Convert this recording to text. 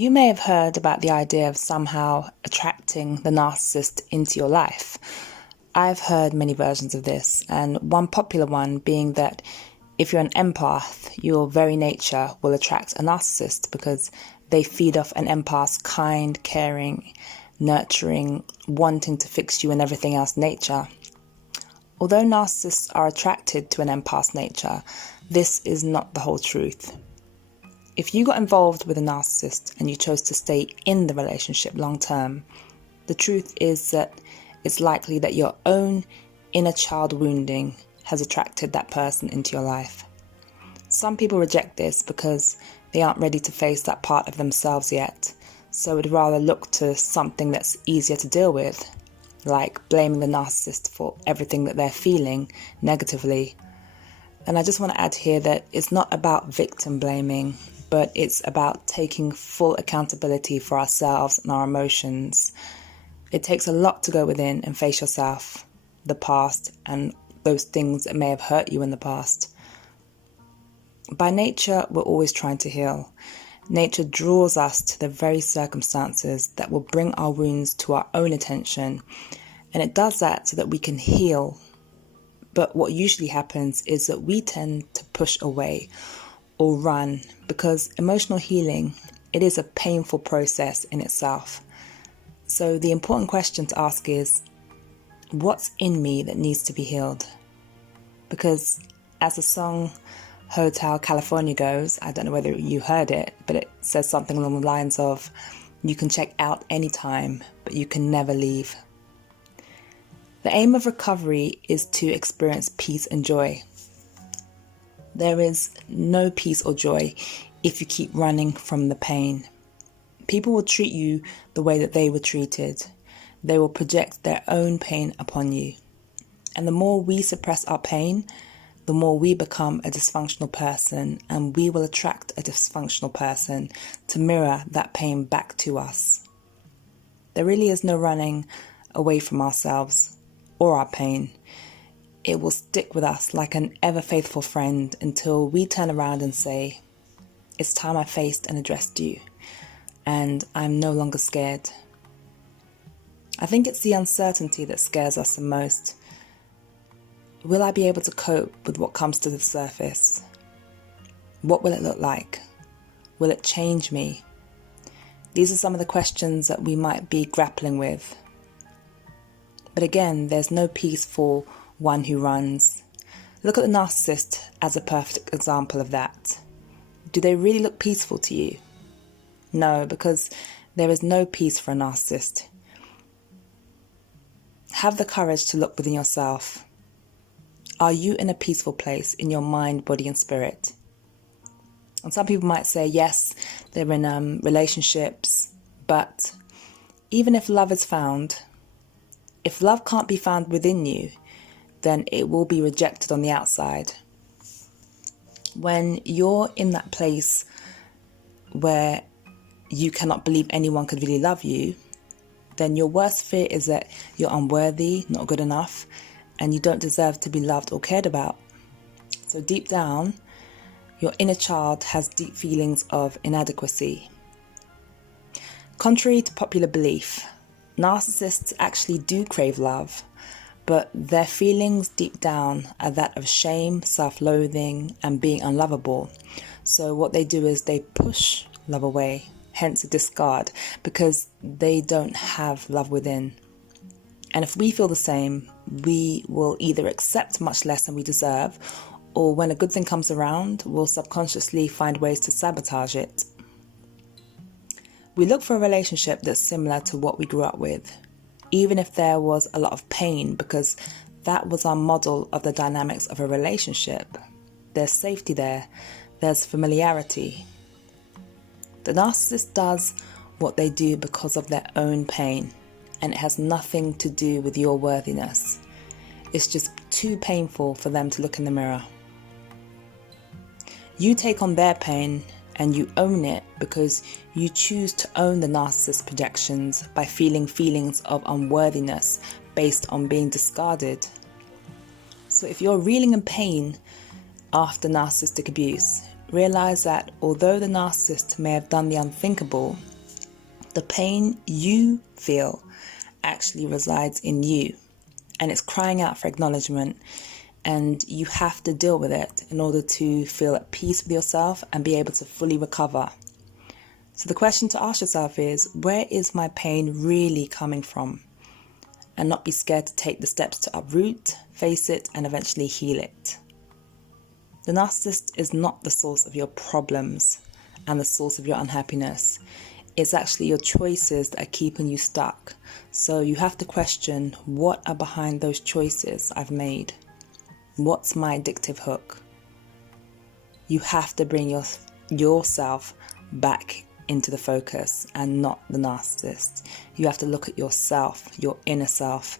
You may have heard about the idea of somehow attracting the narcissist into your life. I've heard many versions of this, and one popular one being that if you're an empath, your very nature will attract a narcissist because they feed off an empath's kind, caring, nurturing, wanting to fix you and everything else nature. Although narcissists are attracted to an empath's nature, this is not the whole truth. If you got involved with a narcissist and you chose to stay in the relationship long term, the truth is that it's likely that your own inner child wounding has attracted that person into your life. Some people reject this because they aren't ready to face that part of themselves yet, so would rather look to something that's easier to deal with, like blaming the narcissist for everything that they're feeling negatively. And I just want to add here that it's not about victim blaming, but it's about taking full accountability for ourselves and our emotions. It takes a lot to go within and face yourself, the past, and those things that may have hurt you in the past. By nature, we're always trying to heal. Nature draws us to the very circumstances that will bring our wounds to our own attention, and it does that so that we can heal. But what usually happens is that we tend to push away or run because emotional healing, it is a painful process in itself. So the important question to ask is, what's in me that needs to be healed? Because as the song Hotel California goes, I don't know whether you heard it, but it says something along the lines of, you can check out anytime, but you can never leave. The aim of recovery is to experience peace and joy. There is no peace or joy if you keep running from the pain. People will treat you the way that they were treated. They will project their own pain upon you. And the more we suppress our pain, the more we become a dysfunctional person, and we will attract a dysfunctional person to mirror that pain back to us. There really is no running away from ourselves or our pain. It will stick with us like an ever-faithful friend until we turn around and say, it's time I faced and addressed you, and I'm no longer scared. I think it's the uncertainty that scares us the most. Will I be able to cope with what comes to the surface? What will it look like? Will it change me? These are some of the questions that we might be grappling with. But again, there's no peace for one who runs. Look at the narcissist as a perfect example of that. Do they really look peaceful to you? No, because there is no peace for a narcissist. Have the courage to look within yourself. Are you in a peaceful place in your mind, body, and spirit? And some people might say, yes, they're in relationships, but even if love is found, if love can't be found within you, then it will be rejected on the outside. When you're in that place where you cannot believe anyone could really love you, then your worst fear is that you're unworthy, not good enough, and you don't deserve to be loved or cared about. So deep down, your inner child has deep feelings of inadequacy. Contrary to popular belief, narcissists actually do crave love, but their feelings deep down are that of shame, self-loathing, and being unlovable. So what they do is they push love away, hence a discard, because they don't have love within. And if we feel the same, we will either accept much less than we deserve, or when a good thing comes around, we'll subconsciously find ways to sabotage it. We look for a relationship that's similar to what we grew up with, even if there was a lot of pain, because that was our model of the dynamics of a relationship. There's safety there, there's familiarity. The narcissist does what they do because of their own pain, and it has nothing to do with your worthiness. It's just too painful for them to look in the mirror. You take on their pain and you own it because you choose to own the narcissist projections by feeling feelings of unworthiness based on being discarded. So if you're reeling in pain after narcissistic abuse, realize that although the narcissist may have done the unthinkable, The pain you feel actually resides in you, and it's crying out for acknowledgement, and you have to deal with it in order to feel at peace with yourself and be able to fully recover. So the question to ask yourself is, where is my pain really coming from? And not be scared to take the steps to uproot, face it, and eventually heal it. The narcissist is not the source of your problems and the source of your unhappiness. It's actually your choices that are keeping you stuck. So you have to question, what are behind those choices I've made? What's my addictive hook? You have to bring yourself back into the focus and not the narcissist. You have to look at yourself, your inner self,